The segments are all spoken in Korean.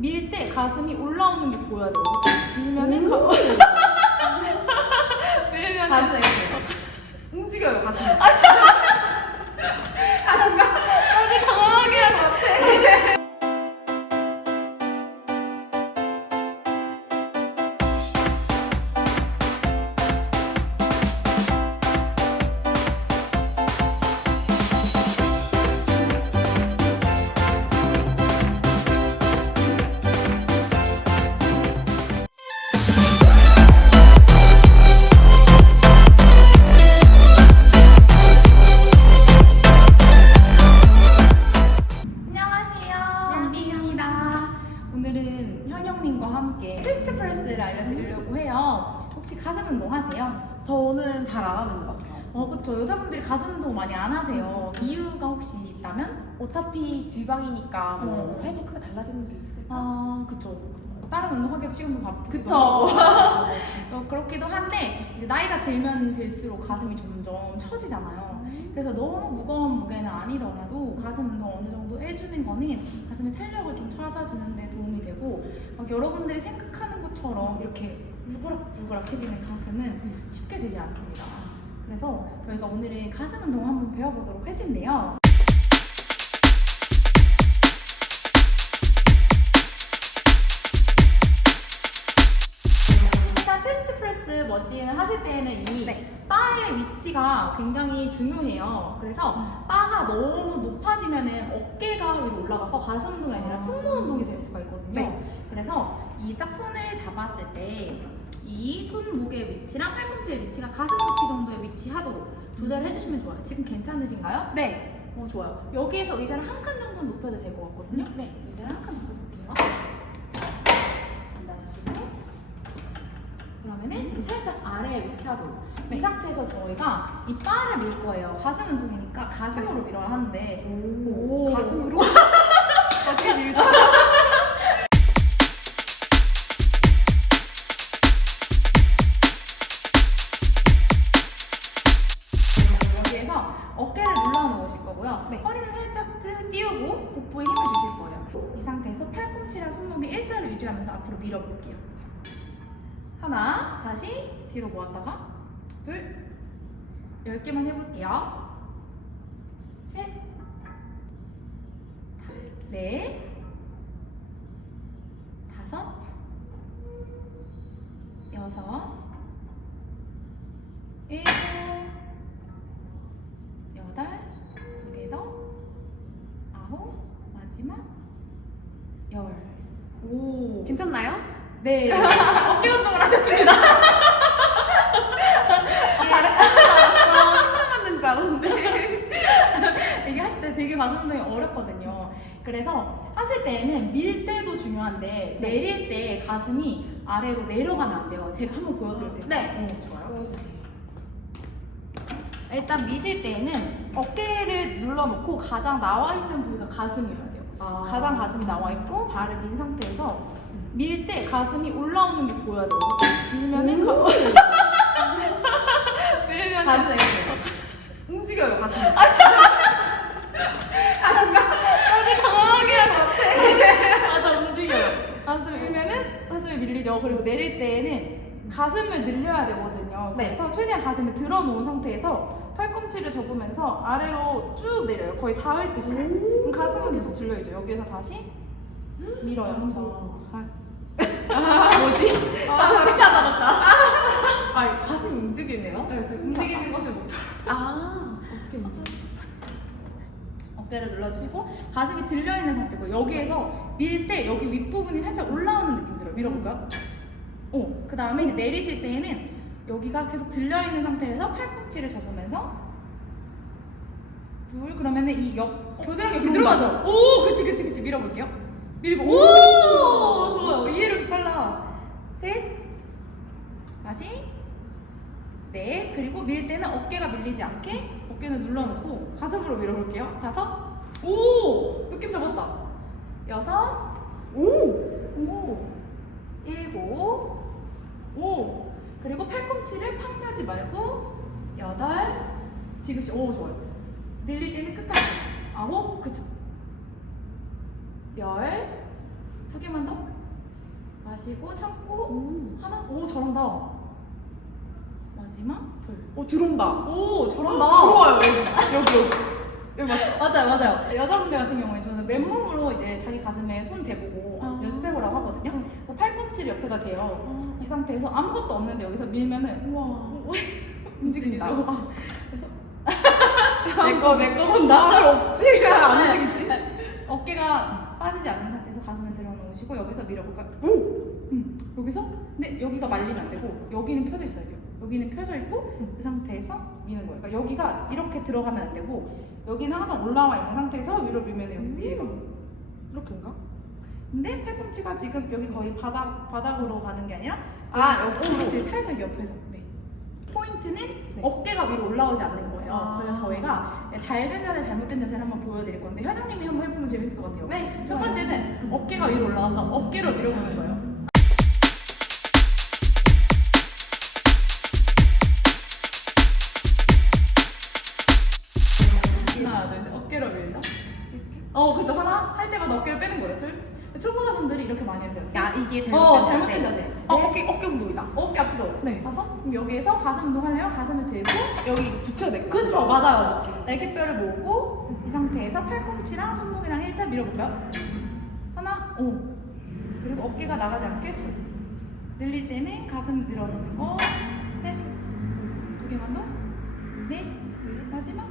밀 때 가슴이 올라오는 게 보여야 돼요. 밀면은 가... 밀면은 가슴 이렇게 움직여요 가슴. 아 뭔가 오늘은 현영님과 함께 체스트 프레스를 알려드리려고 해요. 혹시 가슴 운동 하세요? 저는 잘 안 하는 것 같아요. 어, 그쵸. 여자분들이 가슴 운동 많이 안 하세요. 이유가 혹시 있다면? 어차피 지방이니까 뭐 어. 해도 크게 달라지는 게 있을까? 아, 그쵸. 다른 운동하기도 지금도 바쁘고. 그쵸. 어, 그렇기도 한데, 이제 나이가 들면 들수록 가슴이 점점 처지잖아요. 그래서 너무 무거운 무게는 아니더라도 가슴 운동 어느 정도 해주는 거는 가슴의 탄력을 좀 찾아주는 데 도움이 되고 막 여러분들이 생각하는 것처럼 이렇게 우그락부그락해지는 가슴은 쉽게 되지 않습니다. 그래서 저희가 오늘은 가슴 운동 한번 배워보도록 할 텐데요. 굉장히 중요해요. 그래서 바가 너무 높아지면은 어깨가 위로 올라가서 가슴 운동이 아니라 승모 운동이 될 수가 있거든요. 네. 그래서 이 딱 손을 잡았을 때 이 손목의 위치랑 팔꿈치의 위치가 가슴 높이 정도의 위치하도록 조절을 해주시면 좋아요. 지금 괜찮으신가요? 네. 어 좋아요. 여기에서 의자를 한 칸 정도 높여도 될 것 같거든요. 네. 의자를 한 칸 높여볼게요. 앉아주시고 그러면은 살짝 아래에 위치하도록 이 상태에서 저희가 이 바를 밀 거예요. 가슴 운동이니까 가슴으로 밀어야 하는데 오. 가슴으로? 어떻게 밀죠? 여기에서 어깨를 눌러 놓으실 거고요. 네. 허리는 살짝 트- 띄우고 복부에 힘을 주실 거예요. 이 상태에서 팔꿈치랑 손목의 일자를 유지하면서 앞으로 밀어볼게요. 하나, 다시 뒤로 모았다가 둘, 열 개만 해볼게요. 셋, 넷, 다섯, 여섯, 일곱, 여덟, 두 개 더, 아홉, 마지막, 열. 오. 괜찮나요? 네. 어깨 운동을 하셨습니다. 아, 잘했다는 줄 알았어. 칭찬받는 줄 알았는데. 이게 하실 때 되게 가슴 운동이 어렵거든요. 그래서 하실 때는 밀 때도 중요한데 내릴 때 가슴이 아래로 내려가면 안 돼요. 제가 한번 보여드릴 테니까. 네. 어, 좋아요. 일단 미실 때는 어깨를 눌러놓고 가장 나와 있는 부위가 가슴이어야 돼요. 아. 가장 가슴이 나와 있고 발을 민 상태에서 밀 때 가슴이 올라오는 게 보여야 돼요. 밀면은 가... 밀면은 가슴 이렇게 움직여요 가슴. 아 것 같아. 맞아 움직여요. 가슴 밀면은 가슴이 밀리죠. 그리고 내릴 때에는 가슴을 늘려야 되거든요. 네. 그래서 최대한 가슴을 들어놓은 상태에서 팔꿈치를 접으면서 아래로 쭉 내려요. 거의 닿을 듯이. 가슴은 계속 들려있죠. 여기에서 다시 밀어요. 음. 아, 아, 뭐지? 가슴 칭찬받았다. 아 가슴 움직이네요. 네, 그 움직이는 것을 못. 아 어떻게 움직이지? 어깨를 눌러주시고 가슴이 들려있는 상태고 여기에서 밀 때 여기 윗부분이 살짝 올라오는 느낌 들어요. 밀어볼까요? 어, 그 다음에 내리실 때에는 여기가 계속 들려있는 상태에서 팔꿈치를 접으면서 둘 그러면은 이 옆 겨드랑이 이렇게 들어온다. 들어 가죠? 오 그치 그치 그치 밀어볼게요 밀고. 오! 좋아요 이해력이 빨라. 셋. 다시. 넷 그리고 밀 때는 어깨가 밀리지 않게 어깨는 눌러놓고 가슴으로 밀어볼게요. 다섯. 오! 느낌 잡았다. 여섯. 오. 오! 일곱. 오! 그리고 팔꿈치를 팡 펴지 말고 여덟. 지그시. 오 좋아요. 늘릴 때는 끝까지. 아홉. 그쵸 열 두 개만 더. 마시고 참고 오. 하나. 오 잘한다. 마지막 둘. 어 들어온다. 오 잘한다. 들어와요 여기 여기 여기 여기 맞죠? 맞아요, 맞아요. 여자분들 같은 경우에 저는 맨몸으로 이제 자기 가슴에 손 대보고 아. 연습해보라고 하거든요. 그 팔꿈치를 옆에다 대요. 이 상태에서 아무것도 없는데 여기서 밀면은 우와 움직이죠. 움직인다. 내거 내 거 본다. 아 없지 안 움직이지. 어깨가 빠지지 않는 상태에서 가슴을 들어놓으시고 여기서 밀어볼까요? 오. 음, 여기서? 근데 여기가 말리면 안 되고 여기는 펴져 있어야 돼요. 여기는 펴져 있고 그 상태에서 미는 거예요. 그러니까 여기가 이렇게 들어가면 안 되고 여기는 항상 올라와 있는 상태에서 위로 밀면 여기 위에가. 이렇게인가? 근데 팔꿈치가 지금 여기 거의 바닥 바닥으로 가는 게 아니라 아 어, 옆으로. 그렇지 살짝 옆에서. 네. 포인트는 네. 어깨가 위로 올라오지 않는 거예요. 아. 그래서 저희가 잘된 자세, 잘못된 자세를 한번 보여드릴 건데 현영님이 한번 해보면 재밌을 것 같아요. 네. 첫 번째는 어깨가 위로 올라와서 어깨로 밀어보는 거예요. 어, 자세. 잘못된 자세. 어 네. 어깨 어깨 운동이다. 어깨 아프죠? 네. 가서 그럼 여기에서 가슴 운동하려면 가슴을 들고 여기 붙여야 돼. 그쵸 맞아요 날개뼈를 모으고 이 상태에서 팔꿈치랑 손목이랑 일자 밀어볼까요? 하나 오 그리고 어깨가 나가지 않게 둘 늘릴 때는 가슴 늘어놓는 거 셋 두 개만 더 넷 마지막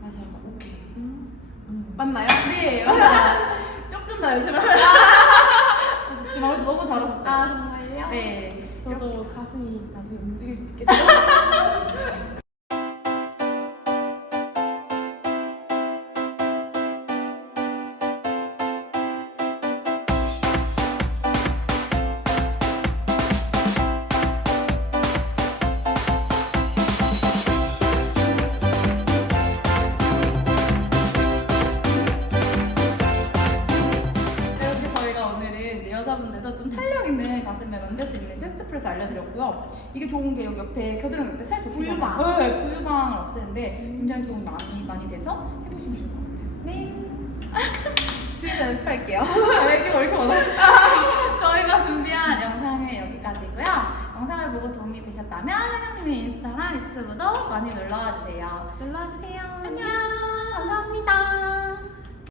맞아요 오케이 음. 음. 맞나요? 네 조금 더 연습을 하면 지금 너무 잘하셨어요 아 정말요? 네 저도 가슴이 나중에 움직일 수 있겠죠? 있는 가슴에 만들 수 있는 체스트 프레스 알려드렸고요. 이게 좋은 게 여기 옆에 겨드랑이 옆에 살짝 부유방. 부유방. 네, 부유방을 없애는데 굉장히 도움이 많이 많이 돼서 해보시면 좋을 것 같아요. 네. 집에서 연습할게요. 왜 이렇게 왜 이렇게 많아요? 저희가 준비한 영상은 여기까지고요. 영상을 보고 도움이 되셨다면 한영님의 인스타랑 유튜브도 많이 놀러와 주세요. 놀러와 주세요. 안녕. 감사합니다.